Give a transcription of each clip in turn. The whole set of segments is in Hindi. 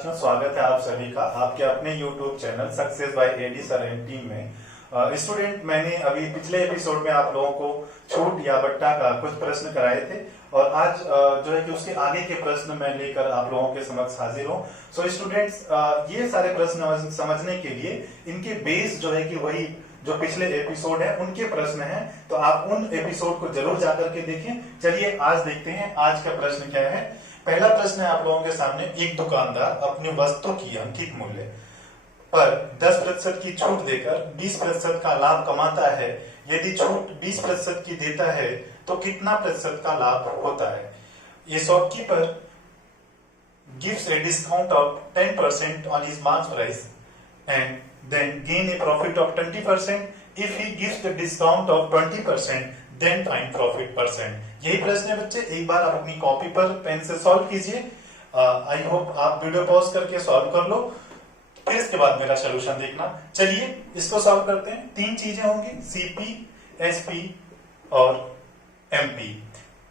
साथियों, स्वागत है आप सभी का आपके अपने YouTube channel success by AD sir and team में। स्टूडेंट, मैंने अभी पिछले एपिसोड में आप लोगों को छूट या बट्टा का कुछ प्रश्न कराए थे और आज जो है कि उसके आगे के प्रश्न मैं लेकर आप लोगों के समक्ष हाजिर हूँ। सो स्टूडेंट्स, ये सारे प्रश्न समझने के लिए इनके बेस जो है कि वही जो पिछले एपिसोड है उनके प्रश्न हैं, तो आप उन एपिसोड को जरूर जाकर के देखें। चलिए आज देखते हैं आज का प्रश्न क्या है। पहला प्रश्न है आप लोगों के सामने, एक दुकानदार अपनी वस्तु की अंकित मूल्य पर 10% की छूट देकर 20% का लाभ कमाता है। यदि छूट 20% की देता है तो कितना प्रतिशत का लाभ होता है? ये shopkeeper gives a discount of 10% on his mark price and then gain a profit of 20%. If he gives the discount of 20%, then find profit percent. यही प्रश्न है बच्चे, एक बार आप अपनी कॉपी पर पेन से सॉल्व कीजिए। आई होप आप वीडियो पॉज करके सॉल्व कर लो, फिर इसके बाद मेरा सोल्यूशन देखना। चलिए इसको सॉल्व करते हैं। तीन चीजें होंगी, सीपी, एसपी और एमपी।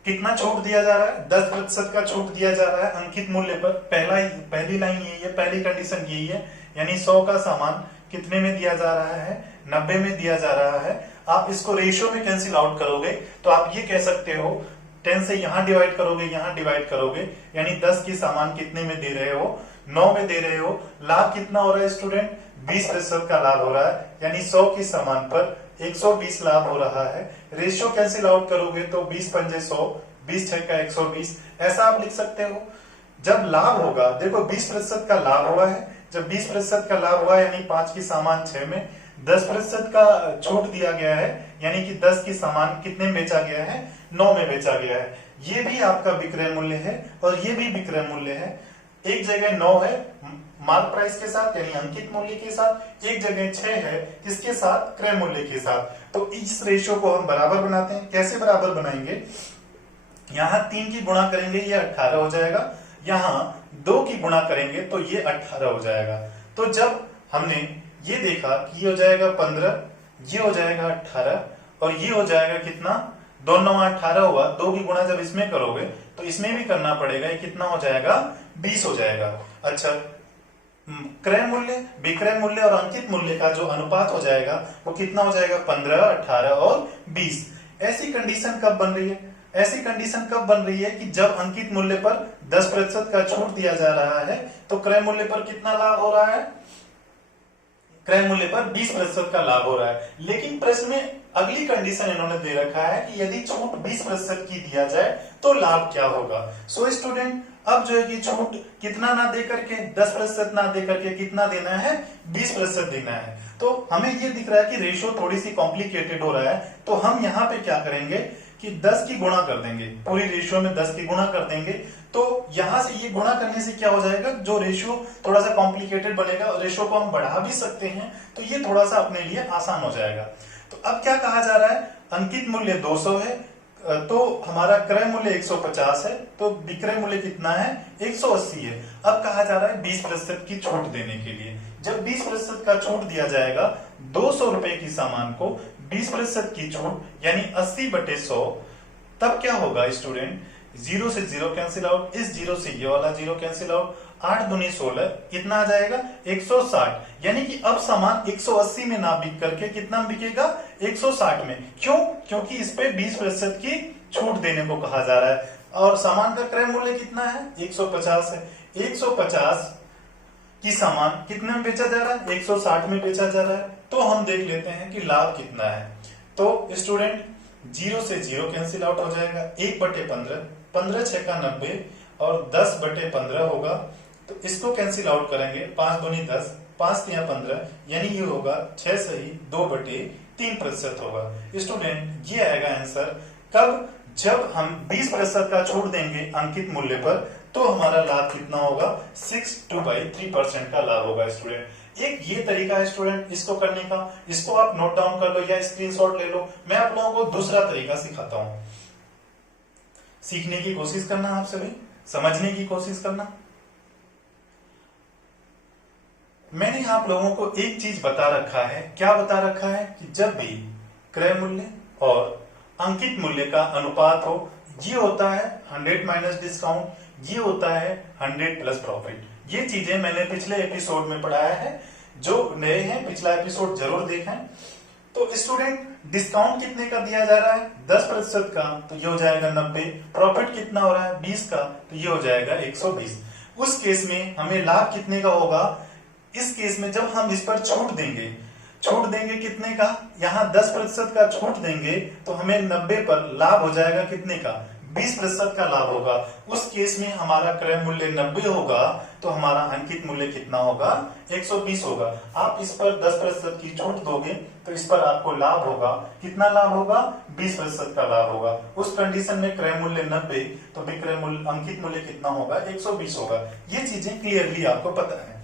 कितना छूट दिया जा रहा है? 10% का छूट दिया जा रहा है अंकित मूल्य पर। पहली लाइन यही है, पहली कंडीशन यही है, यानी 100 का सामान कितने में दिया जा रहा है? 90 में दिया जा रहा है। आप इसको रेशियो में कैंसिल आउट करोगे तो आप ये कह सकते हो 10 से यहां डिवाइड करोगे, यहां डिवाइड करोगे, यानी 10 की सामान कितने में दे रहे हो? 9 में दे रहे हो। लाभ कितना हो रहा है स्टूडेंट? 20% का लाभ हो रहा है, यानी 100 की सामान पर 120 लाभ हो रहा है। रेशियो कैंसिल आउट करोगे तो 20 पंजे 100, 20 छक्का 120, ऐसा आप लिख सकते हो। जब लाभ होगा, देखो 20% का लाभ हुआ है, जब 20% का लाभ हुआ यानी 5 की सामान 6 में, 10% का छूट दिया गया है यानी कि 10 की सामान कितने में बेचा गया है? 9 में बेचा गया है। ये भी आपका विक्रय मूल्य है और ये भी विक्रय मूल्य है। एक जगह 9 है मार्क प्राइस के साथ यानी अंकित मूल्य के साथ, एक जगह 6 है किसके साथ? क्रय मूल्य के साथ। तो इस रेशियो को हम बराबर बनाते हैं। कैसे बराबर बनाएंगे? यहाँ 3 की गुणा करेंगे ये 18 हो जाएगा, यहाँ 2 की गुणा करेंगे तो ये 18 हो जाएगा। तो जब हमने ये देखा कि ये हो जाएगा 15, ये हो जाएगा 18 और ये हो जाएगा कितना? 2 9 18 हुआ। 2 की गुणा जब इसमें करोगे तो इसमें भी करना पड़ेगा, ये कितना हो जाएगा? 20 हो जाएगा। अच्छा, क्रय मूल्य, विक्रय मूल्य और अंकित मूल्य का जो अनुपात हो जाएगा वो कितना हो जाएगा? 15, 18 और 20। ऐसी कंडीशन कब बन रही है? ऐसी कंडीशन कब बन रही है कि जब अंकित मूल्य पर 10% का छूट दिया जा रहा है तो क्रय मूल्य पर कितना लाभ हो रहा है? क्रय मूल्य पर 20% का लाभ हो रहा है। लेकिन प्रश्न में अगली कंडीशन इन्होंने दे रखा है कि यदि छूट 20% की दिया जाए तो लाभ क्या होगा? सो स्टूडेंट, अब जो है कि छूट कितना ना दे करके, 10% ना दे करके कितना देना है? 20% देना है। तो हमें ये दिख रहा है कि रेशियो थोड़ी सी कॉम्प्लिकेटेड हो रहा है, तो हम यहाँ पे क्या करेंगे कि 10 की गुणा कर देंगे, पूरी रेशियो में 10 की गुणा कर देंगे। तो यहां से ये गुणा करने से क्या हो जाएगा? जो रेशियो थोड़ा सा कॉम्प्लिकेटेड बनेगा, रेशियो को हम बढ़ा भी सकते हैं, तो ये थोड़ा सा अपने लिए आसान हो जाएगा। तो अब क्या कहा जा रहा है? अंकित मूल्य 200 है तो हमारा क्रय मूल्य 150 है, तो विक्रय मूल्य कितना है? 180 है। अब कहा जा रहा है 20% की छूट देने के लिए। जब 20% का छूट दिया जाएगा 200 रुपए की सामान को 20% की छूट यानी 80/100, तब क्या होगा स्टूडेंट? 0 से 0 कैंसिल आउट, इस 0 से ये वाला 0 कैंसिल आउट, 8 दूनी 16, कितना आ जाएगा? 160। यानी कि अब सामान 180 में ना बिक करके कितना बिकेगा? 160 में। क्यों? क्योंकि इस पे 20% की छूट देने को कहा जा रहा है और सामान का क्रय मूल्य कितना है? 150 है। 150 की सामान कितने में बेचा जा रहा है? 160 में बेचा जा रहा है। तो हम देख लेते हैं कि लाभ कितना है। तो स्टूडेंट, 0 से 0 कैंसिल आउट हो जाएगा, 1/15, 15 छक्का 90 और 10/15 होगा। तो इसको कैंसिल आउट करेंगे, 5 दूनी 10, 5 तिया 15, यानी ये होगा 6 सही 2/3% होगा। स्टूडेंट, ये आएगा आंसर कब? जब हम 20% का छूट देंगे अंकित मूल्य पर, तो हमारा लाभ कितना होगा? 62/3% का लाभ होगा। स्टूडेंट, एक ये तरीका है स्टूडेंट इसको करने का, इसको आप नोट डाउन कर लो या स्क्रीनशॉट ले लो। मैं आप लोगों को दूसरा तरीका सिखाता हूं। सीखने की कोशिश करना, आप सभी समझने की कोशिश करना। मैंने आप लोगों को एक चीज बता रखा है। क्या बता रखा है? कि जब भी क्रय मूल्य और अंकित मूल्य का अनुपात हो, ये होता है 100 माइनस डिस्काउंट, ये होता है 100 प्लस प्रॉफिट। ये चीजें मैंने पिछले एपिसोड में पढ़ाया है, जो नए हैं पिछला एपिसोड जरूर देखें। तो स्टूडेंट डिस्काउंट कितने का दिया जा रहा है? 10% का, तो ये हो जाएगा 90। प्रॉफिट कितना हो रहा है? 20 का, तो ये हो जाएगा 120। उस केस में हमें लाभ कितने का होगा? इस केस में जब हम इस पर छूट देंगे कितने का? यहाँ 10% का छूट देंगे तो हमें 90 पर लाभ हो जाएगा कितने का? 20% का लाभ होगा। उस केस में हमारा क्रय मूल्य 90 होगा तो हमारा अंकित मूल्य कितना होगा? 120 होगा। आप इस पर 10% की छूट दोगे तो इस पर आपको लाभ होगा। कितना लाभ होगा? 20% का लाभ होगा। उस कंडीशन में क्रय मूल्य 90 तो विक्रय मूल्य अंकित मूल्य कितना होगा? 120 होगा। ये चीजें क्लियरली आपको पता है।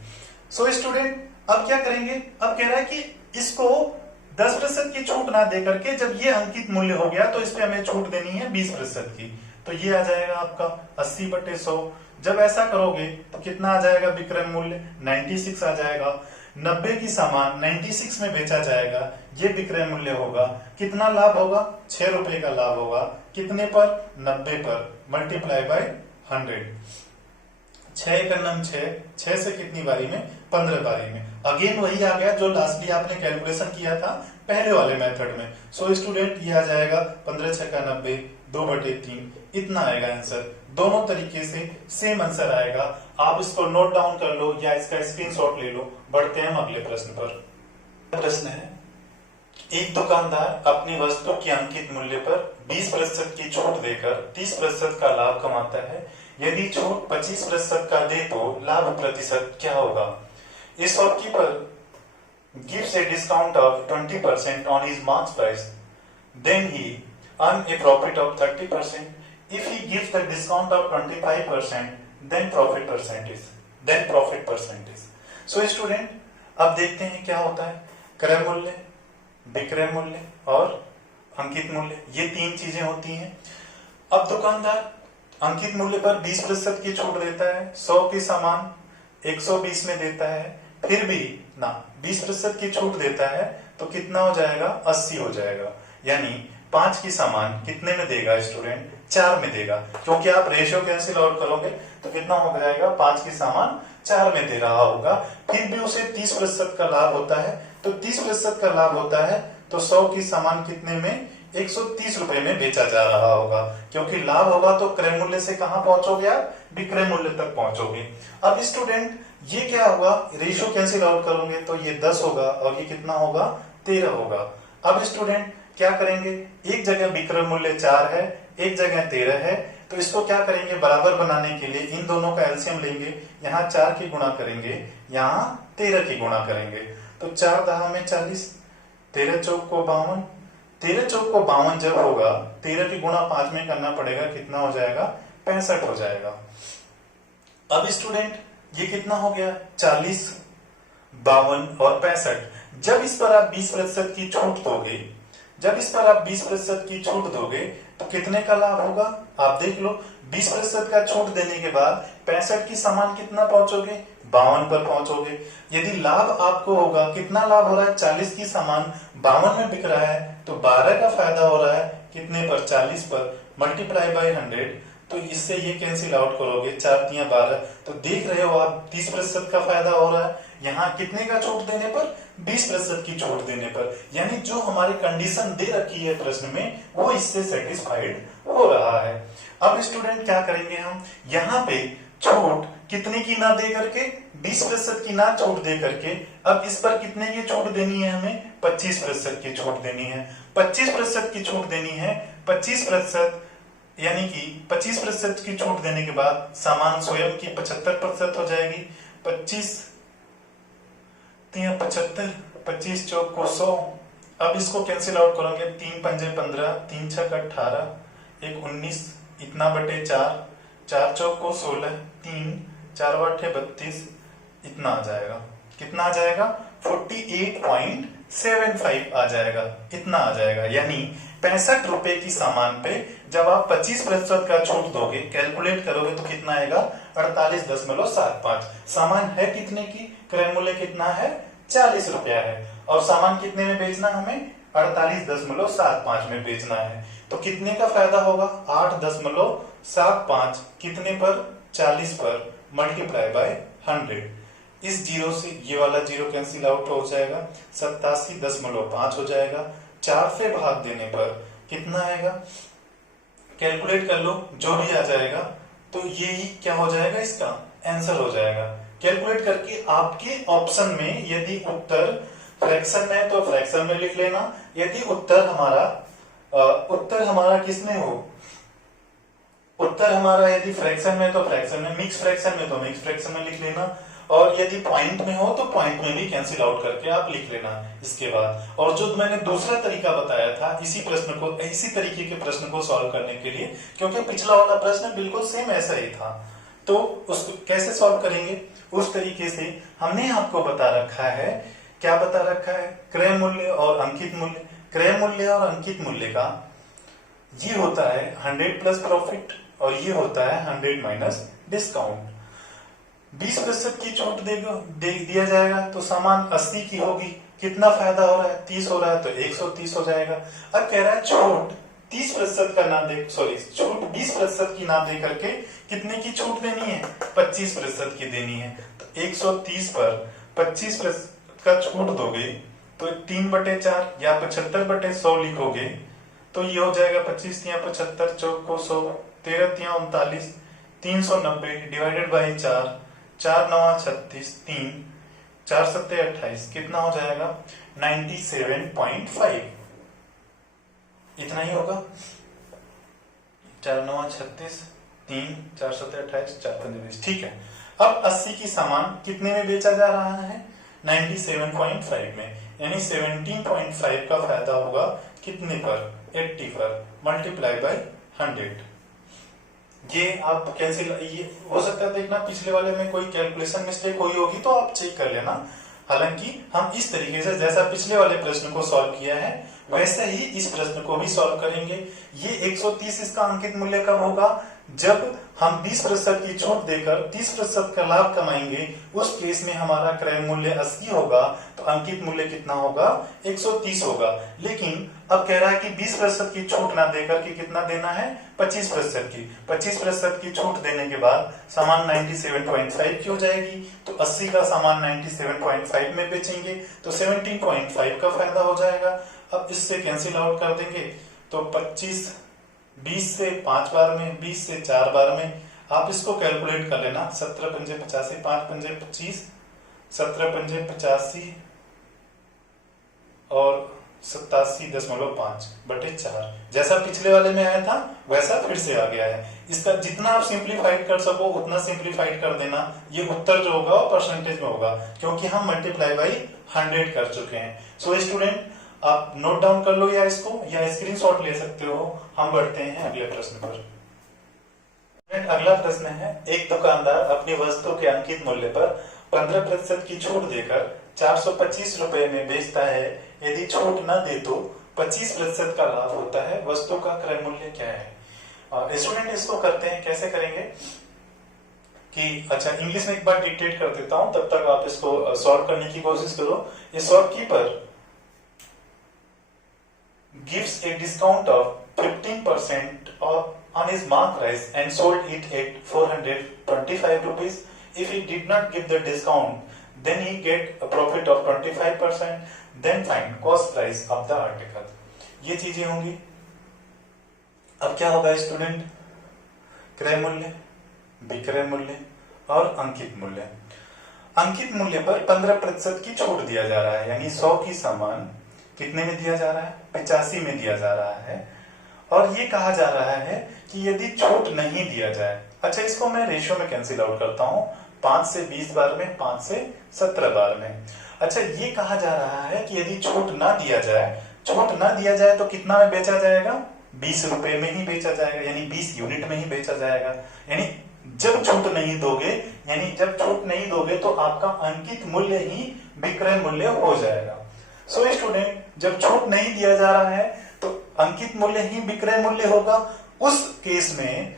सो स्टूडेंट अब क्या करेंगे? अब कह रहा है कि इसको 10% की छूट ना दे करके जब ये अंकित मूल्य हो गया तो इस पे हमें छूट देनी है 20% की, तो ये आ जाएगा आपका 80/100। जब ऐसा करोगे तो कितना आ जाएगा विक्रय मूल्य? 96 आ जाएगा। 90 की सामान 96 में बेचा जाएगा, ये विक्रय मूल्य होगा। कितना लाभ होगा? 6 रुपए का लाभ होगा। कितने पर? 90 पर, मल्टीप्लाई बाय 100। 6 का नम 6 से कितनी बारी में? 15 बारी में। अगेन वही आ गया जो लास्टली आपने कैलकुलेशन किया था पहले वाले मेथड में। सो स्टूडेंट ये आ जाएगा 15 6 का 90, 2/3, इतना आएगा आंसर। दोनों तरीके से सेम आंसर आएगा। आप इसको नोट डाउन कर लो या इसका स्क्रीनशॉट ले लो। बढ़ते हैं हम अगले प्रश्न पर। प्रश्न है, एक दुकानदार अपनी वस्तु के अंकित मूल्य पर 20% की छूट देकर 30% का लाभ कमाता है। यदि छूट 25% का दे तो लाभ प्रतिशत क्या होगा? A shopkeeper gives a discount of 20% on his marks price. Then he earns a profit of 30%. If he gives the discount of 25%, then profit percentage. So student, अब देखते हैं क्या होता है। क्रय मूल्य, विक्रय मूल्य और अंकित मूल्य, ये तीन चीजें होती हैं। अब दुकानदार अंकित मूल्य पर 20% की छूट देता है, 100 की सामान 120 में देता है, फिर भी ना 20% की छूट देता है तो कितना हो जाएगा? 80 हो जाएगा। यानी 5 की सामान कितने में देगा स्टूडेंट? 4 में देगा, क्योंकि आप रेशियो कैंसिल आउट करोगे तो कितना हो जाएगा? 5 की सामान 4 में दे रहा होगा। फिर भी उसे 30% का लाभ होता है, तो 30% का लाभ होता है तो 100 की सामान कितने में? 130 रुपए में बेचा जा रहा होगा। क्योंकि लाभ होगा तो क्रय मूल्य से कहां पहुंचोगे आप? विक्रय मूल्य तक पहुंचोगे। अब स्टूडेंट ये क्या होगा? रेशियो कैंसिल आउट करोगे तो ये 10 होगा और ये कितना होगा? 13 होगा। अब स्टूडेंट क्या करेंगे? एक जगह विक्रय मूल्य 4 है, एक जगह 13 है, तो इसको क्या करेंगे? बराबर बनाने के लिए इन दोनों का एलसीएम लेंगे। यहाँ 4 की गुणा करेंगे, यहाँ 13 की गुणा करेंगे, तो 4 दहा में 40, 13 चौक को 52, 13 चौक को 52 जब होगा 13 की गुणा 5 में करना पड़ेगा, कितना हो जाएगा? 65 हो जाएगा। अब स्टूडेंट ये कितना हो गया? 40, 52 और 65। जब इस पर आप 20% की छूट दोगे, तो कितने का लाभ होगा? आप देख लो, 20% का छूट देने के बाद 65 की सामान कितना पहुंचोगे? 52 पर पहुंचोगे। यदि लाभ आपको होगा, कितना लाभ हो रहा है? 40 की सामान 52 में बिक रहा है, तो 12 का फायदा हो रहा है कितने पर? 40 पर, मल्टीप्लाई बाय 100। तो इससे ये कैंसिल आउट करोगे, 4 तियां 12, तो देख रहे हो आप 30% का फायदा हो रहा है। यहाँ कितने का छूट देने पर? 20% की छूट देने पर। यानी जो हमारी कंडीशन दे रखी है प्रश्न में, वो इससे सेटिस्फाइड हो रहा है। अब स्टूडेंट क्या करेंगे हम? यहाँ पे छूट कितने की ना दे करके? 20% की ना छूट दे करके अब इस पर कितने की छूट देनी है हमें? 25% की छूट देनी है। 25% की छूट देनी है। 25% यानी कि 25% की छूट देने के बाद सामान स्वयं की 75% हो जाएगी। 25 तियां 75, 25 चौक को 100। अब इसको कैंसिल आउट करोगे, 3 पंजे 15, 3 छक 18, 1 19, इतना बटे 4, 4 चौक को 16, 3 4 बाठे 32, इतना आ जाएगा। कितना आ जाएगा? 48.75 आ जाएगा, इतना आ जाएगा। यानी 65 रुपए की सामान पे जब आप 25% का छूट दोगे, कैलकुलेट करोगे तो कितना आएगा? 48.75। सामान है कितने की? क्रय मूल्य कितना है? 40 रुपया है, और सामान कितने में बेचना हमें? 48.75 में बेचना है। तो कितने का फायदा होगा? 8.75 कितने पर? 40 पर, मल्टीप्लाई बाय 100। इस जीरो से ये वाला जीरो कैंसिल आउट हो जाएगा, 87.5 हो जाएगा। 4 से भाग देने पर कितना आएगा, कैलकुलेट कर लो, जो भी आ जाएगा तो ये ही क्या हो जाएगा, इसका आंसर हो जाएगा। कैलकुलेट करके आपके ऑप्शन में यदि उत्तर फ्रैक्शन में है तो फ्रैक्शन में लिख लेना, यदि उत्तर हमारा किसमें हो, उत्तर हमारा यदि फ्रैक्शन में तो फ्रैक्शन में, मिक्स फ्रैक्शन में तो मिक्स फ्रैक्शन में लिख लेना, और यदि पॉइंट में हो तो पॉइंट में भी कैंसिल आउट करके आप लिख लेना इसके बाद। और जो मैंने दूसरा तरीका बताया था इसी तरीके के प्रश्न को सॉल्व करने के लिए, क्योंकि पिछला वाला प्रश्न बिल्कुल सेम ऐसा ही था, तो उसको कैसे सॉल्व करेंगे उस तरीके से हमने आपको बता रखा है। क्या बता रखा है, क्रय मूल्य और अंकित मूल्य। क्रय मूल्य और अंकित मूल्य का ये होता है 100 प्लस प्रॉफिट और ये होता है 100 माइनस डिस्काउंट। 20% की छूट दिया जाएगा तो सामान 80 की होगी, कितना फायदा हो रहा है, 30 हो रहा है तो 130 हो जाएगा। अब कह रहा है छूट 30% का ना दे, सॉरी छूट 20% की ना दे करके कितने की छूट देनी है, 25% की देनी है। तो 130 पर 25% का छूट दोगे तो 3/4 या 75/100 लिखोगे तो ये हो जाएगा 25 या 75, चौक को 100, 13 या 39, 390 डिवाइडेड बाई 4, 4 9 36, 3 4 7 28, कितना हो जाएगा 97.5। इतना ही होगा, 4 9 36, 3 4 7 28, 4 5 20, ठीक है। अब 80 की सामान कितने में बेचा जा रहा है, 97.5 में, यानी 17.5 का फायदा होगा कितने पर, 80 पर, मल्टीप्लाई बाई 100। ये आप कैंसिल, ये हो सकता है देखना पिछले वाले में कोई कैलकुलेशन मिस्टेक हुई होगी तो आप चेक कर लेना। हालांकि हम इस तरीके से जैसा पिछले वाले प्रश्न को सॉल्व किया है वैसे ही इस प्रश्न को भी सॉल्व करेंगे। ये 130 इसका अंकित मूल्य कब होगा, जब हम 20% की छूट देकर 30% का लाभ कमाएंगे। उस केस में हमारा क्रय मूल्य 80 होगा तो अंकित मूल्य कितना होगा, 130 होगा। लेकिन अब कह रहा है कि 20% की छूट ना देकर के कितना देना है, 25% की। 25% की छूट देने के बाद सामान 97.5 की हो जाएगी, तो 80 का सामान 97.5 में बेचेंगे तो 17.5 का फायदा हो जाएगा। अब इससे कैंसिल आउट कर देंगे तो 20 से 5 बार में, 20 से 4 बार में, आप इसको कैलकुलेट कर लेना। 17 पंजे 85, 5 पंजे 25, 17 पंजे 85 और 87.5/4, जैसा पिछले वाले में आया था वैसा फिर से आ गया है। इसका जितना आप सिंप्लीफाइड कर सको उतना सिंप्लीफाइड कर देना। ये उत्तर जो होगा वो परसेंटेज में होगा क्योंकि हम मल्टीप्लाई बाई 100 कर चुके हैं। सो स्टूडेंट आप नोट डाउन कर लो या इसको या स्क्रीनशॉट ले सकते हो। हम बढ़ते हैं अगले प्रश्न पर। अगला प्रश्न है, एक दुकानदार अपनी वस्तु के अंकित मूल्य पर 15% की छूट देकर 425 रुपए में बेचता है। यदि छूट न दे तो 25% का लाभ होता है। वस्तु का क्रय मूल्य क्या है। स्टूडेंट इसको करते हैं, कैसे करेंगे कि अच्छा इंग्लिश में एक बार डिक्टेट कर देता हूं, तब तक आप इसको सॉल्व करने की कोशिश करो। ये shopkeeper gives a discount of 15% on his mark price and sold it at 425 rupees. If he did not give the discount, then he get a profit of 25%. Then find cost price of the article. ये चीजें होंगी। अब क्या होगा स्टूडेंट, क्रय मूल्य, विक्रय मूल्य और अंकित मूल्य। अंकित मूल्य पर 15% की छूट दिया जा रहा है, यानी 100 की सामान कितने में दिया जा रहा है, 85 में दिया जा रहा है। और ये कहा जा रहा है कि यदि छूट नहीं दिया जाए, अच्छा इसको मैं रेशियो में कैंसिल आउट करता हूं, 5 से 20 बार में, 5 से 17 बार में। अच्छा ये कहा जा रहा है कि यदि छूट ना दिया जाए तो कितना में बेचा जाएगा, 20 रुपए में ही बेचा जाएगा, यानी 20 यूनिट में ही बेचा जाएगा। यानी जब छूट नहीं दोगे तो आपका अंकित मूल्य ही विक्रय मूल्य हो जाएगा। सो स्टूडेंट जब छूट नहीं दिया जा रहा है तो अंकित मूल्य ही विक्रय मूल्य होगा। उस केस में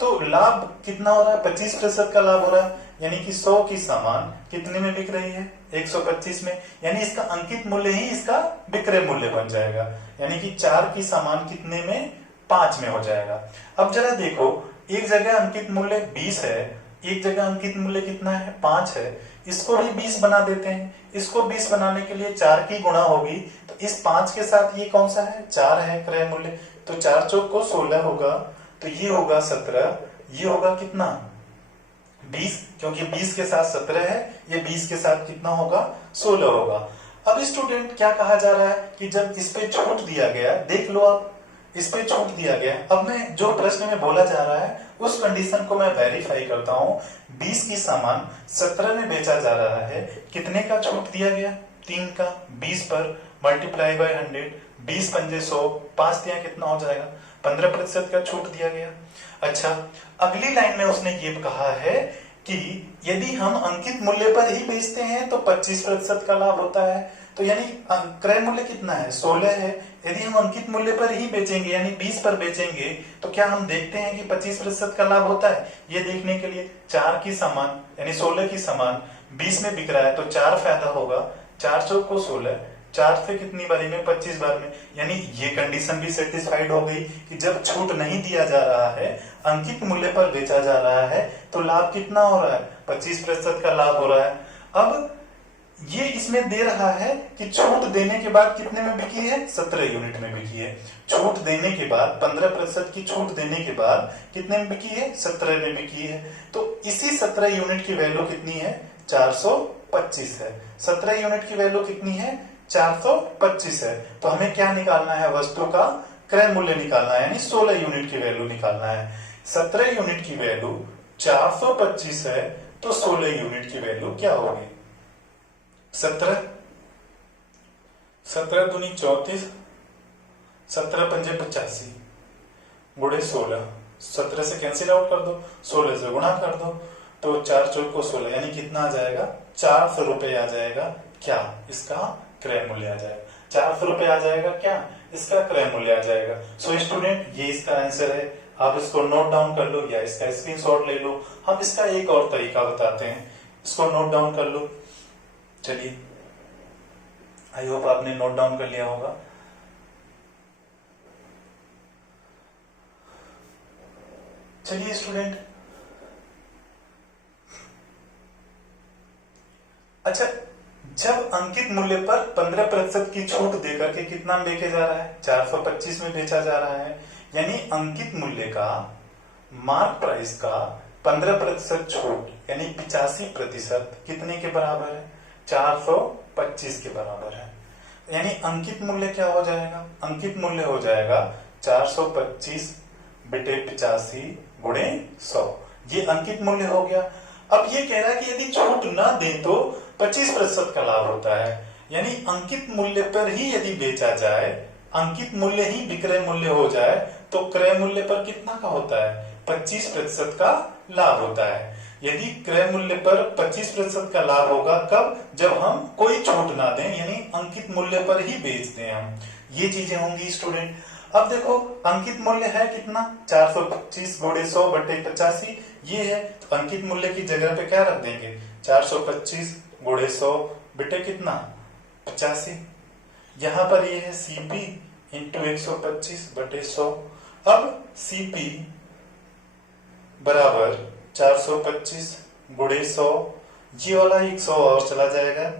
तो लाभ कितना हो रहा है, 25% का लाभ हो रहा है, यानी कि 100 की सामान कितने में बिक रही है, 125 में, यानी इसका अंकित मूल्य ही इसका विक्रय मूल्य बन जाएगा। यानी कि 4 की सामान कितने में, 5 में हो जाएगा। अब जरा देखो, एक जगह अंकित मूल्य 20 है एक जगह अंकित मूल्य कितना है 5 है, इसको भी 20 बना देते हैं। इसको 20 बनाने के लिए 4 की गुणा होगी, तो इस 5 के साथ ये कौन सा है 4 है क्रय मूल्य, तो 4 चौक को 16 होगा, तो ये होगा 17, ये होगा कितना 20, क्योंकि 20 के साथ 17 है, ये 20 के साथ कितना होगा 16 होगा। अब स्टूडेंट क्या कहा जा रहा है कि जब इस पे छूट दिया गया, देख लो आप इस पे छूट दिया गया, अब मैं जो प्रश्न में बोला जा रहा है उस कंडीशन को मैं वेरीफाई करता हूं। 20 की सामान 17 में बेचा जा रहा है, कितने का छूट दिया गया 3 का, 20 पर मल्टीप्लाई बाय 100, 20 पंजे 100, 5 दिया कितना हो जाएगा 15% का छूट दिया गया। अच्छा, अगली लाइन में उसने ये कहा है कि यदि हम अंकित मूल्य पर ही बेचते हैं तो 25% का लाभ होता है, तो यानी क्रय मूल्य कितना है 16 है, यदि हम अंकित मूल्य पर ही बेचेंगे यानी 20 पर बेचेंगे तो क्या हम देखते हैं कि 25% का लाभ होता है। ये देखने के लिए 4 की सामान यानी 16 की सामान 20 में बिक रहा है, तो 4 फायदा होगा, 4 चौक को 16, 4 से कितनी बारी में 25 बार में, यानी ये कंडीशन भी सेटिस्फाइड हो गई कि जब छूट नहीं दिया जा रहा है, अंकित मूल्य पर बेचा जा रहा है, तो लाभ कितना हो रहा है 25% का लाभ हो रहा है। अब ये इसमें दे रहा है कि छूट देने के बाद कितने में बिकी है 17 यूनिट में बिकी है, छूट देने के बाद 15% की छूट देने के बाद कितने में बिकी है 17 में बिकी है, तो इसी 17 यूनिट की वैल्यू कितनी है 425 है, 17 यूनिट की वैल्यू कितनी है 425 है। तो हमें क्या निकालना है वस्तु का क्रय मूल्य निकालना है, यानी 16 यूनिट की वैल्यू निकालना है। 17 यूनिट की वैल्यू 425 है, तो 16 यूनिट की वैल्यू क्या होगी 17 दूनी 34, 17 पंजे 85 गुणे 16, 17 से कैंसिल आउट कर दो, 16 से गुणा कर दो, तो 4 चौक को 16 यानी कितना आ जाएगा 400 रुपए आ जाएगा, क्या इसका क्रय मूल्य आ जाएगा, 400 रुपए आ जाएगा, क्या इसका क्रय मूल्य आ जाएगा। सो स्टूडेंट ये इसका आंसर है, आप इसको नोट डाउन कर लो या इसका स्क्रीनशॉट ले लो। हम इसका एक और तरीका बताते हैं, इसको नोट डाउन कर लो। चलिए, आई होप आपने नोट डाउन कर लिया होगा। चलिए स्टूडेंट, अच्छा, जब अंकित मूल्य पर 15% की छूट देकर के कितना बेचे जा रहा है 425 में बेचा जा रहा है, यानी अंकित मूल्य का मार्क प्राइस का 15% छूट यानी 85% कितने के बराबर है 425 के बराबर है, यानी अंकित मूल्य क्या हो जाएगा, अंकित मूल्य हो जाएगा 425 बटे 85 गुणे 100, ये अंकित मूल्य हो गया। अब ये कह रहा है कि यदि छूट ना दे तो 25% का लाभ होता है, यानी अंकित मूल्य पर ही यदि बेचा जाए, अंकित मूल्य ही विक्रय मूल्य हो जाए, तो क्रय मूल्य पर कितना का होता है 25% का लाभ होता है। यदि क्रय मूल्य पर 25% का लाभ होगा कब, जब हम कोई छूट ना दें, यानी अंकित मूल्य पर ही बेच दें हम, ये चीजें होंगी स्टूडेंट। अब देखो अंकित मूल्य है कितना 425 गुणे 100 बटे 85, ये है, तो अंकित मूल्य की जगह पे क्या रख देंगे 425 गुणे 100 बटे कितना 85, यहां पर ये है सीपी इंटू 125 बटे 100। अब सीपी बराबर 425 गुणे 100, ये वाला 100 और चला जाएगा,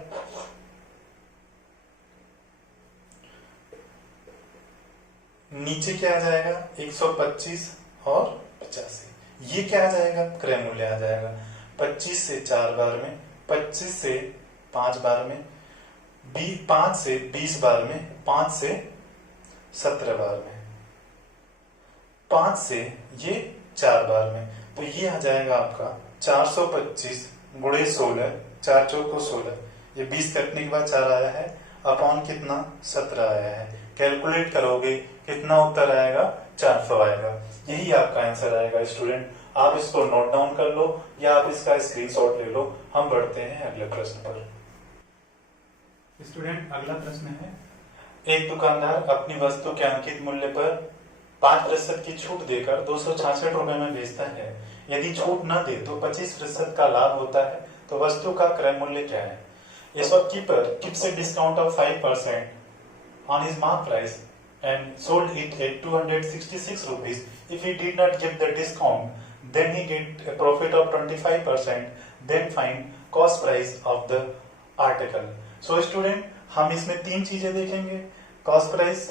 नीचे क्या आ जाएगा 125 और 85, ये क्या आ जाएगा क्रय मूल्य आ जाएगा 25 से 4 बार में, 25 से 5 बार में, 5 से 20 बार में, 5 से 17 बार में, 5 से ये 4 बार में, तो ये आ जाएगा आपका 425 गुणे 16, 4 चौक को 16, ये 20 कटने के बाद 4 आया है, अपॉन कितना 17 आया है, कैलकुलेट करोगे कितना उत्तर आएगा 400 आएगा, यही आपका आंसर आएगा स्टूडेंट। आप इसको नोट डाउन कर लो या आप इसका स्क्रीनशॉट ले लो। हम बढ़ते हैं अगले प्रश्न पर। स्टूडेंट अगला प्रश्न है, एक दुकानदार अपनी वस्तु के अंकित मूल्य पर 5% की छूट देकर 266 रुपए में बेचता है, यदि छूट न दे तो 25% का लाभ होता है, तो वस्तु का क्रय मूल्य क्या है। A shopkeeper gives a discount of 5% on his mark price and sold it at 266 rupees. If he did not give the discount, then he get a profit of 25%, then find cost price of the article. So student, हम इसमें तीन चीजें देखेंगे, कॉस्ट प्राइस,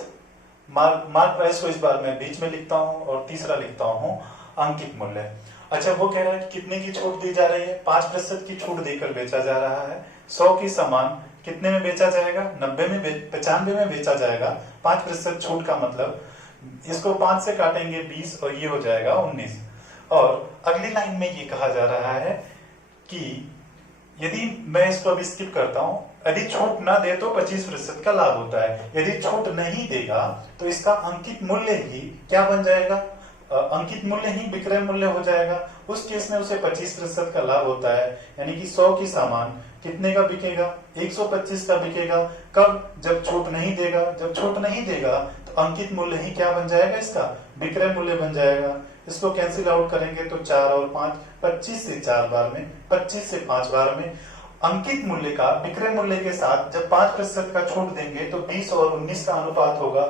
मार्क प्राइस को इस बार मैं बीच में लिखता हूं और तीसरा लिखता हूं अंकित मूल्य। अच्छा, वो कह रहा है कि कितने की छूट दी जा रही है, 5% की छूट देकर बेचा जा रहा है। 100 की सामान कितने में बेचा जाएगा, 95 में बेचा जाएगा। 5% छूट का मतलब इसको 5 से काटेंगे 20 और ये हो जाएगा 19। और अगली लाइन में ये कहा जा रहा है कि यदि मैं इसको अभी स्किप करता हूं, यदि छूट ना दे तो 25% का लाभ होता है, यदि छूट नहीं देगा तो इसका अंकित मूल्य ही क्या बन जाएगा, अंकित मूल्य ही विक्रय मूल्य हो जाएगा। उस केस में उसे 25% का लाभ होता है, यानी कि 100 की सामान कितने का बिकेगा, 125 का बिकेगा। कब, जब छूट नहीं देगा। जब छूट नहीं देगा तो अंकित मूल्य ही क्या बन जाएगा, इसका विक्रय मूल्य बन जाएगा। इसको कैंसिल आउट करेंगे तो 4 और 5, 25 से 4 बार में, 25 से 5 बार में अंकित मूल्य का विक्रय मूल्य के साथ जब 5% का छूट देंगे तो 20 और 19 का अनुपात होगा।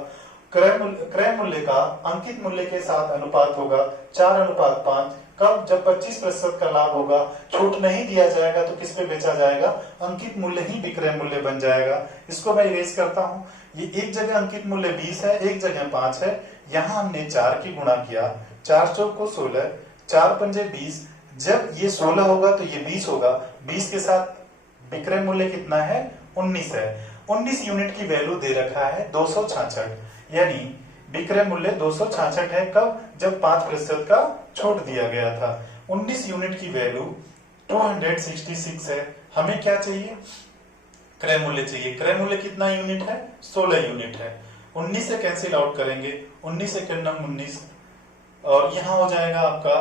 क्रय मूल्य का अंकित मूल्य के साथ अनुपात होगा 4:5। कब, जब 25% का लाभ होगा, छूट नहीं दिया जाएगा तो किस पे बेचा जाएगा, अंकित मूल्य ही विक्रय मूल्य बन जाएगा। इसको मैं इरेज करता हूं, ये एक जगह अंकित मूल्य 20 है, एक जगह 5 है, यहां हमने 4 की गुणा किया, 4 चौक को 16, 4 पंजे 20। जब ये 16 होगा तो ये 20 होगा, 20 के साथ विक्रय मूल्य कितना है, 19 है। 19 यूनिट की वैल्यू दे रखा है 266, यानी विक्रय मूल्य 266 है। कब, जब 5% का छूट दिया गया था। 19 यूनिट की वैल्यू 266 है। हमें क्या चाहिए, क्रय मूल्य चाहिए। क्रय मूल्य कितना यूनिट है, 16 यूनिट है। 19 से कैंसिल आउट करेंगे, 19 से 19 और यहाँ हो जाएगा आपका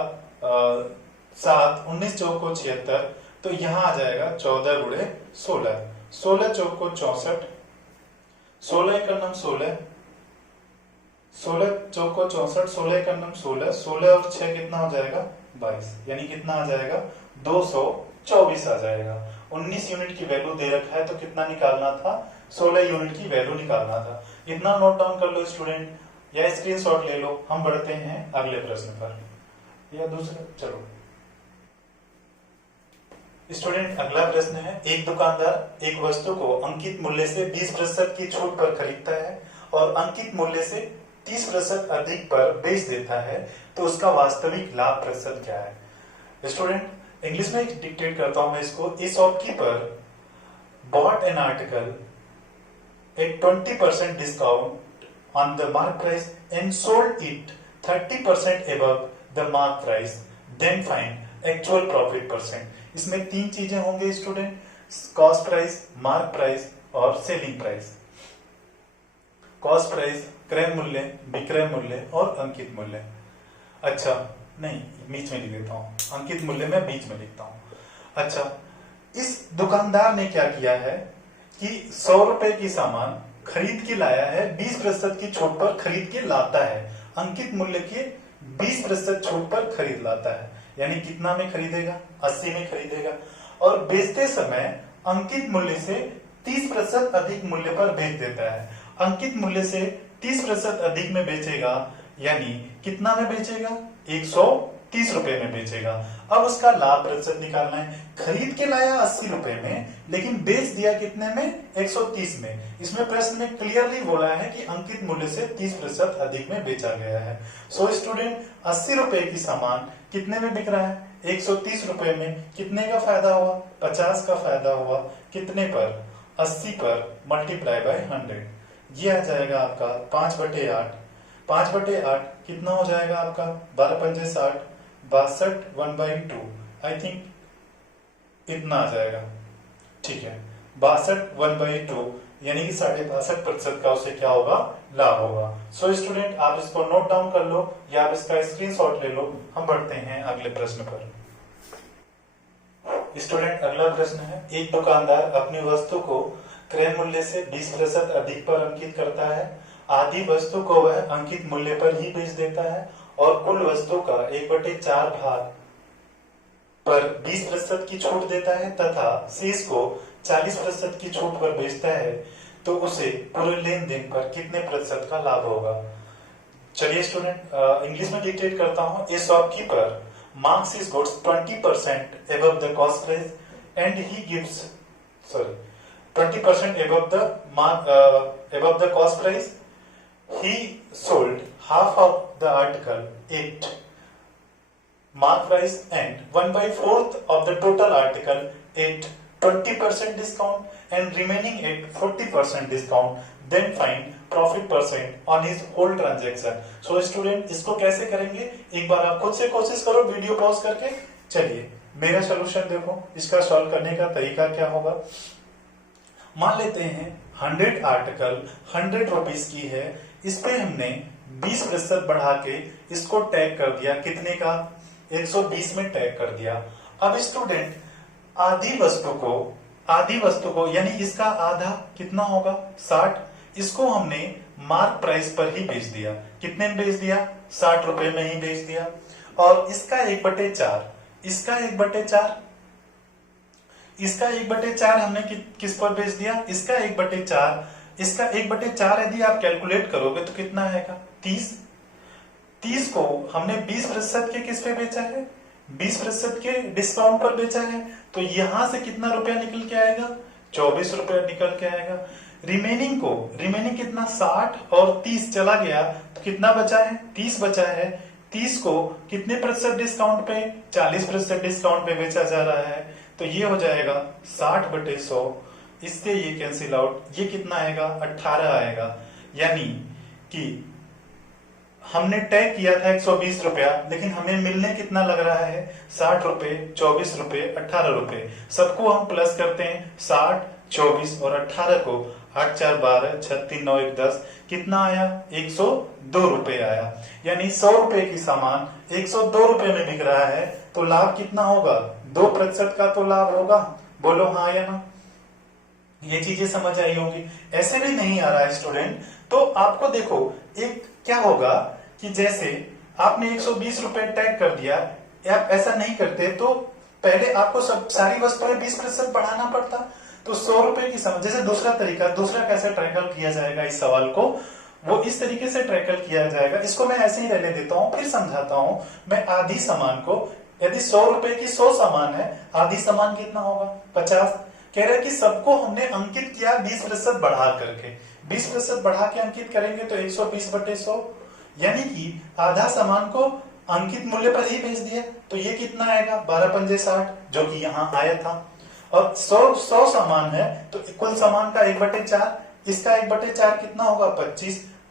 7, 19 चौक को 76, तो यहाँ आ जाएगा 14 गुणे 16, 16 चौक को 64, 16 एक 16, 16 चौक को 64, 16 एक 16, 16 और 6 कितना हो जाएगा 22, यानी कितना आ जाएगा 224 आ जाएगा। 19 यूनिट की वैल्यू दे रखा है तो कितना निकालना था, 16 यूनिट की वैल्यू निकालना था। इतना नोट डाउन कर लो स्टूडेंट, या स्क्रीनशॉट ले लो। हम बढ़ते हैं अगले प्रश्न पर या दूसरे। चलो स्टूडेंट, अगला प्रश्न है, एक दुकानदार एक वस्तु को अंकित मूल्य से 20% की छूट पर खरीदता है और अंकित मूल्य से 30% अधिक पर बेच देता है, तो उसका वास्तविक लाभ प्रतिशत क्या है। स्टूडेंट, इंग्लिश में डिक्टेट करता हूं मैं इसको। ए shopkeeper bought an article at 20% discount on the mark price and sold it 30% above the mark price, then find actual profit percent। इसमें तीन चीजें होंगे student, cost price, mark price और सेलिंग प्राइस। कॉस्ट प्राइस, क्रय मूल्य, विक्रय मूल्य और अंकित मूल्य। अच्छा नहीं, बीच में लिख देता हूं, अंकित मूल्य में बीच में लिखता हूं। अच्छा, इस दुकानदार ने क्या किया है कि 100 रुपए की सामान खरीद के लाया है, 20% की छूट पर खरीद के लाता है, अंकित मूल्य के 20% छूट पर खरीद लाता है, यानी कितना में खरीदेगा, 80 में खरीदेगा, और बेचते समय अंकित मूल्य से 30% अधिक मूल्य पर बेच देता है। अंकित मूल्य से 30% अधिक में बेचेगा, यानी कितना में बेचेगा, 130 रुपए में बेचेगा। अब उसका लाभ प्रतिशत निकालना है। खरीद के लाया 80 रुपए में, लेकिन बेच दिया कितने में, 130 में। इसमें प्रश्न में क्लियरली बोला है कि अंकित मूल्य से 30% अधिक में बेचा गया है। सो स्टूडेंट, 80 रुपए की सामान कितने में बिक रहा है, 130 रुपए में। कितने का फायदा हुआ, 50 का फायदा हुआ। कितने पर, 80 पर, मल्टीप्लाई बाय 100। ये आ जाएगा आपका 5/8। 5/8 कितना हो जाएगा आपका, 12 पंजे 60, 62 1/2। आई थिंक इतना आ जाएगा, ठीक है, 62 1/2, यानी कि 62.5% का उसे क्या होगा, लाभ होगा। सो स्टूडेंट, आप इसको नोट डाउन कर लो या आप इसका स्क्रीनशॉट ले लो। हम बढ़ते हैं अगले प्रश्न पर। स्टूडेंट, अगला प्रश्न है, एक दुकानदार अपनी वस्तु को क्रय मूल्य से 20% अधिक पर अंकित करता है। आधी वस्तु को वह अंकित मूल्य पर ही बेच देता है और कुल वस्तु का 1/4 भाग पर 20% की छूट देता है तथा शेष को 40% की छूट पर बेचता है, तो उसे पूरे लेन देन पर कितने प्रतिशत का लाभ होगा। चलिए स्टूडेंट, इंग्लिश में डिक्टेट करता हूं। ए shopkeeper marks his goods 20% above the cost price and he gives 20% above the above the cost price. He sold half of the article at mark price and 1/4 of the total article at 20% discount and remaining at 40% discount. Then find profit percent on his whole transaction. So student इसको कैसे करेंगे, एक बार आप खुद से कोशिश करो वीडियो पॉज करके। चलिए मेरा सोल्यूशन देखो, इसका सॉल्व करने का तरीका क्या होगा। मान लेते हैं 100 आर्टिकल 100 रुपीज की है, इस पे हमने 20% बढ़ा के इसको टैग कर दिया, कितने का 120 में टैग कर दिया। अब स्टूडेंट आधी वस्तु को यानी इसका आधा कितना होगा 60, इसको हमने मार्क प्राइस पर ही बेच दिया। कितने में बेच दिया 60 रुपए में ही बेच दिया। और इसका 1/4 इसका 1/4 हमने किस पर बेच दिया, इसका 1/4 यदि आप कैलकुलेट करोगे तो कितना आएगा 30 को हमने 20% के किस पे बेचा है, 20% के डिस्काउंट पर बेचा है। तो यहां से कितना रुपया निकल के आएगा 24 रुपया निकल के आएगा। रिमेनिंग कितना 60 और 30 चला गया तो कितना बचा है 30 बचा है। 30 को कितने प्रतिशत डिस्काउंट पे 40% डिस्काउंट पे बेचा जा रहा है। तो ये हो जाएगा 60/100, इससे ये कैंसिल आउट, ये कितना आएगा 18 आएगा। यानी कि हमने टैग किया था 120 रुपया, लेकिन हमें मिलने कितना लग रहा है 60 रुपए 24 रुपए 18 रुपए। सबको हम प्लस करते हैं 60 24 और 18 को 8 4 12 6 3 9 1 10 कितना आया 102 रुपए आया। यानी 100 रुपए की सामान 102 रुपए में बिक रहा है, तो लाभ कितना होगा 2% का तो लाभ होगा। बोलो हाँ या ना। ये चीजें समझ आई होंगी। ऐसे भी नहीं आ रहा है स्टूडेंट तो आपको देखो एक क्या होगा कि जैसे आपने 120 रुपए टैग कर दिया, आप ऐसा नहीं करते तो पहले आपको सारी वस्तुएं 20% बढ़ाना पड़ता। तो 100 रुपए की समझ, जैसे दूसरा कैसे ट्रैकल किया जाएगा इस सवाल को, वो इस तरीके से ट्रैकल किया जाएगा। इसको मैं ऐसे ही रहने देता हूं, फिर समझाता हूं। मैं आधी सामान को, यदि 100 रुपए की 100 सामान है, आधी सामान कितना होगा 50। कह रहे कि सबको हमने अंकित किया 20% बढ़ा करके, 20% बढ़ा के अंकित करेंगे तो 120/100, यानी कि आधा सामान को अंकित मूल्य पर ही बेच दिया। तो ये कितना आएगा 12 पंजे 60, जो कि यहाँ आया था। और 100 सामान है तो कुल सामान का 1/4, इसका 1/4 कितना होगा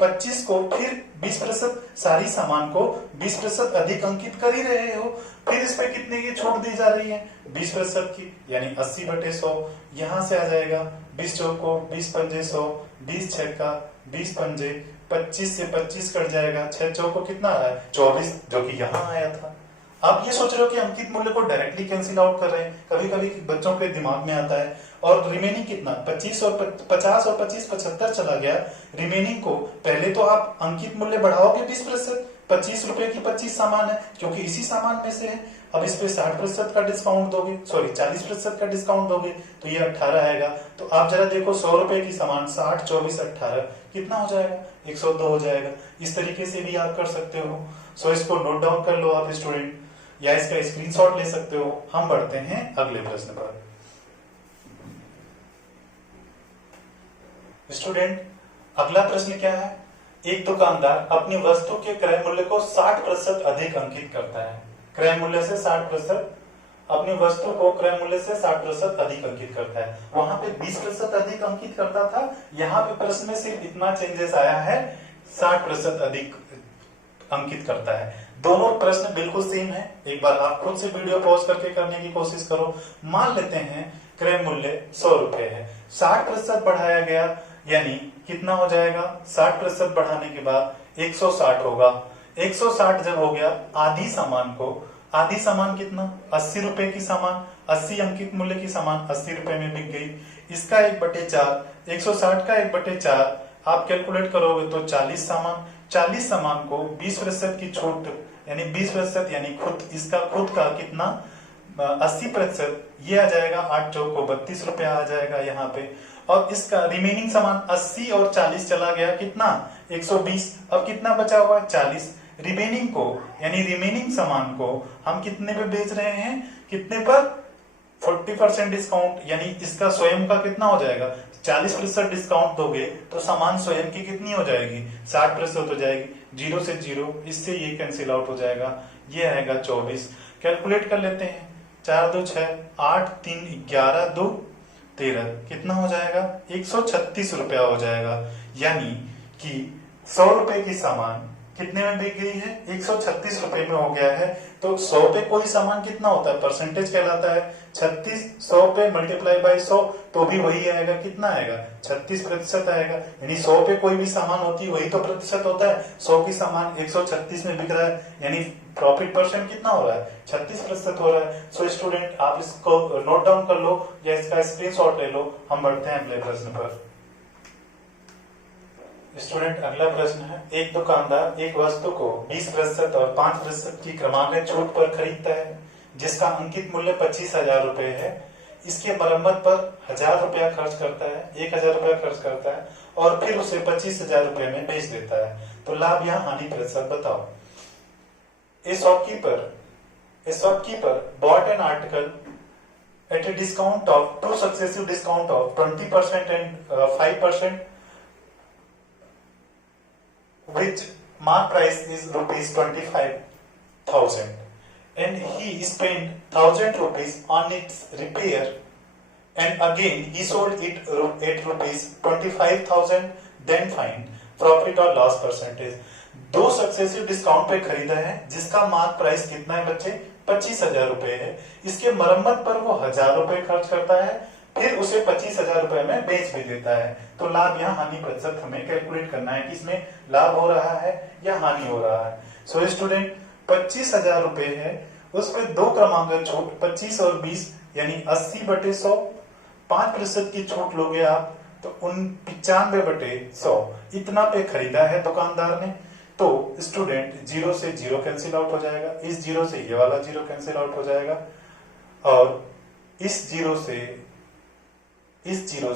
25 को फिर 20% सारी सामान को 20% अधिक अंकित कर ही रहे हो, फिर इस पे कितने की छूट दी जा रही है 20% की, यानी 80/100। यहां से आ जाएगा 20 चौको 20 पंजे 100, 20 छक्का 20 पंजे 25 से 25 कट जाएगा, 6 चौको कितना आ रहा है 24, जो कि यहाँ आया था। आप ये सोच रहे हो कि अंकित मूल्य को डायरेक्टली कैंसिल आउट कर रहे हैं, कभी कभी बच्चों के दिमाग में आता है। और रिमेनिंग कितना 50 और 25 75 चला गया। रिमेनिंग को पहले तो आप अंकित मूल्य बढ़ाओगे 20%, 25 रुपए की 25 सामान है क्योंकि इसी सामान में से है। अब इस पे 60% का डिस्काउंट दोगे, 40% का डिस्काउंट दोगे तो ये 18 आएगा। तो आप जरा देखो 100 रुपए की सामान 60 24 18 कितना हो जाएगा 102 हो जाएगा। इस तरीके से भी आप कर सकते हो। सो इसको नोट डाउन कर लो आप स्टूडेंट, या इसका स्क्रीनशॉट ले सकते हो। हम बढ़ते हैं अगले प्रश्न पर। स्टूडेंट अगला प्रश्न क्या है, एक दुकानदार अपनी वस्तु के क्रय मूल्य को 60% अधिक अंकित करता है। क्रय मूल्य से 60%, अपनी वस्तु को क्रय मूल्य से 60% अधिक अंकित करता है। वहां पे 20% अधिक अंकित करता था, यहाँ पे प्रश्न में सिर्फ इतना चेंजेस आया है 60% अधिक अंकित करता है। दोनों प्रश्न बिल्कुल सेम है। एक बार आप खुद से वीडियो पॉज करके करने की कोशिश करो। मान लेते हैं क्रय मूल्य 100 रुपए है, 60% बढ़ाया गया, यानी कितना हो जाएगा 60% बढ़ाने के बाद 160 होगा। 160 जब हो गया, आधी सामान कितना 80 रुपए की सामान, 80 अंकित मूल्य की सामान 80 रुपए में बिक गई। इसका 1/4, 160 का 1/4 आप कैलकुलेट करोगे तो 40 सामान को 20% की छूट, यानी 20% यानी इसका खुद का कितना 80%, ये आ जाएगा 8 चौको 32 रुपया आ जाएगा यहाँ पे। और इसका रिमेनिंग सामान 80 और 40 चला गया, कितना 120। अब कितना बचा हुआ 40, रिमेनिंग को यानी रिमेनिंग सामान को हम कितने पे बेच रहे हैं, कितने पर, 40% डिस्काउंट, यानी इसका स्वयं का कितना हो जाएगा, 40% डिस्काउंट दोगे तो सामान स्वयं की कितनी हो जाएगी, 60% हो जाएगी। 0 से 0, इससे ये कैंसिल आउट हो जाएगा, ये आएगा 24। कैलकुलेट कर लेते हैं, 4 2 6, 8 3 11 2 13, कितना हो जाएगा, 136 रुपया हो जाएगा। यानी कि 100 रुपए की सामान कितने में बिक गई है, 136 रुपए में हो गया है। तो 100 पे कोई सामान कितना होता है, परसेंटेज कहलाता है 36, 100 पे मल्टीप्लाई बाय 100 तो भी वही आएगा, कितना आएगा, 36% आएगा। यानी 100 पे कोई भी सामान होती है वही तो प्रतिशत होता है। 100 की सामान 136 में बिक रहा है, यानी प्रॉफिट परसेंट कितना हो रहा है, 36% हो रहा है। सो स्टूडेंट आप इसको नोट डाउन कर लो या इसका स्क्रीनशॉट ले लो। हम बढ़ते हैं अगले प्रश्न पर। स्टूडेंट अगला प्रश्न है, एक दुकानदार एक वस्तु को 20% और 5% की क्रमागत छूट पर खरीदता है जिसका अंकित मूल्य 25,000 रुपए है। इसके मरम्मत पर 1,000 रुपया खर्च करता है, 1,000 रुपया खर्च करता है और फिर उसे 25,000 रुपए में बेच देता है। तो लाभ या हानि प्रतिशत बताओ। A shopkeeper bought an article at a discount of 2 successive discount of 20% and 5%, which mark price is rupees 25,000, and he spent 1,000 rupees on its repair, and again he sold it at rupees 25,000, then find profit or loss percentage। 2 successive discount पे खरीदा है जिसका मार्क प्राइस कितना है बच्चे, 25,000 रुपए है। इसके मरम्मत पर वो 1,000 रुपए खर्च करता है, फिर उसे 25,000 रुपए में बेच भी देता है। तो लाभ या हानि प्रतिशत हमें कैलकुलेट करना है कि इसमें लाभ हो रहा है या हानि हो रहा है। सो स्टूडेंट 25,000 रुपए है, उस पर 2 क्रमांक छूट 25 और 20 यानी 80/100, 5% की छूट लोगे आप तो 95/100 इतना पे खरीदा है दुकानदार ने। तो स्टूडेंट 0 से 0 कैंसिल आउट हो जाएगा, इस 0 से ये वाला 0 कैंसिल आउट हो जाएगा और इस 0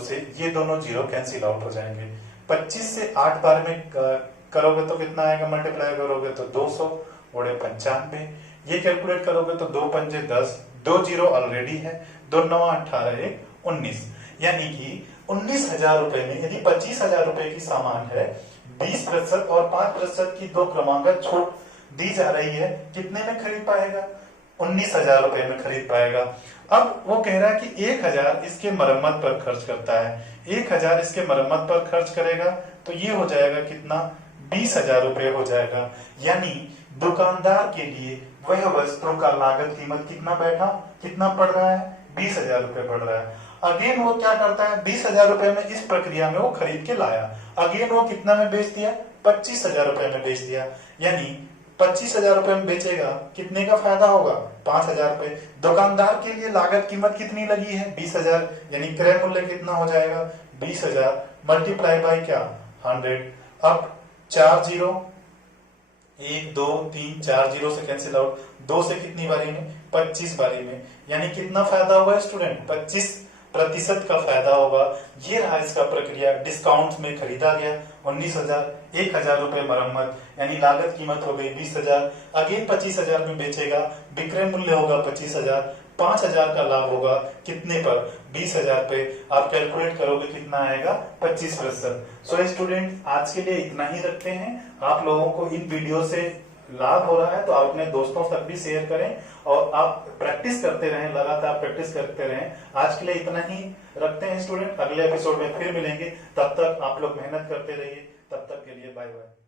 से ये दोनों 0 कैंसिल आउट हो जाएंगे। 25 से 8 बार में करोगे तो कितना आएगा, मल्टीप्लाई करोगे तो 200 बड़े 95, ये कैलकुलेट करोगे तो 2 पंजे 10, 2 0 ऑलरेडी है, 2 9 18 1 19, यानी कि 19,000 रुपए में यदि 25,000 रुपए की सामान है, 20% और 5% की 2 क्रमांक छूट दी जा रही है, कितने में खरीद पाएगा, 19,000 रुपए में खरीद पाएगा। अब वो कह रहा है कि 1,000 इसके मरम्मत पर खर्च करता है, 1,000 इसके मरम्मत पर खर्च करेगा तो ये हो जाएगा कितना, 20,000 रुपए हो जाएगा। यानी दुकानदार के लिए वह वस्तु का लागत कीमत कितना बैठा, कितना पड़ रहा है, 20,000 रुपए पड़ रहा है। अगेन वो क्या करता है, 20,000 रुपए में इस प्रक्रिया में वो खरीद के लाया, अगेन वो कितना में बेच दिया, 25,000 रुपए में बेच दिया। यानी 25,000 रुपए में बेचेगा, कितने का फायदा होगा, 5,000 रुपए। दुकानदार के लिए लागत कीमत कितनी लगी है, 20,000, यानी क्रय मूल्य कितना हो जाएगा, 20,000 मल्टीप्लाई बाय क्या, 100। अब 4 0, 1 2 3 4 0 से कैंसिल आउट, 2 से कितनी बारी में, 25 बारी में, यानी कितना फायदा होगा स्टूडेंट, 25% का फायदा होगा। ये रहा इसका प्रक्रिया, डिस्काउंट में खरीदा गया 19,000, 1,000 रुपए मरम्मत, यानी लागत कीमत हो गई 20,000, अगेन 25,000 में बेचेगा, विक्रय मूल्य होगा 25,000, 5,000 का लाभ होगा कितने पर, 20,000 पे। आप कैलकुलेट करोगे कितना आएगा, 25%। सो स्टूडेंट आज के लिए इतना ही रखते हैं। आप लोगों को इन वीडियो से लाभ हो रहा है तो आप अपने दोस्तों तक भी शेयर करें और आप प्रैक्टिस करते रहें, लगातार प्रैक्टिस करते रहें। आज के लिए इतना ही रखते हैं स्टूडेंट, अगले एपिसोड में फिर मिलेंगे। तब तक आप लोग मेहनत करते रहिए, तब तक के लिए बाय बाय।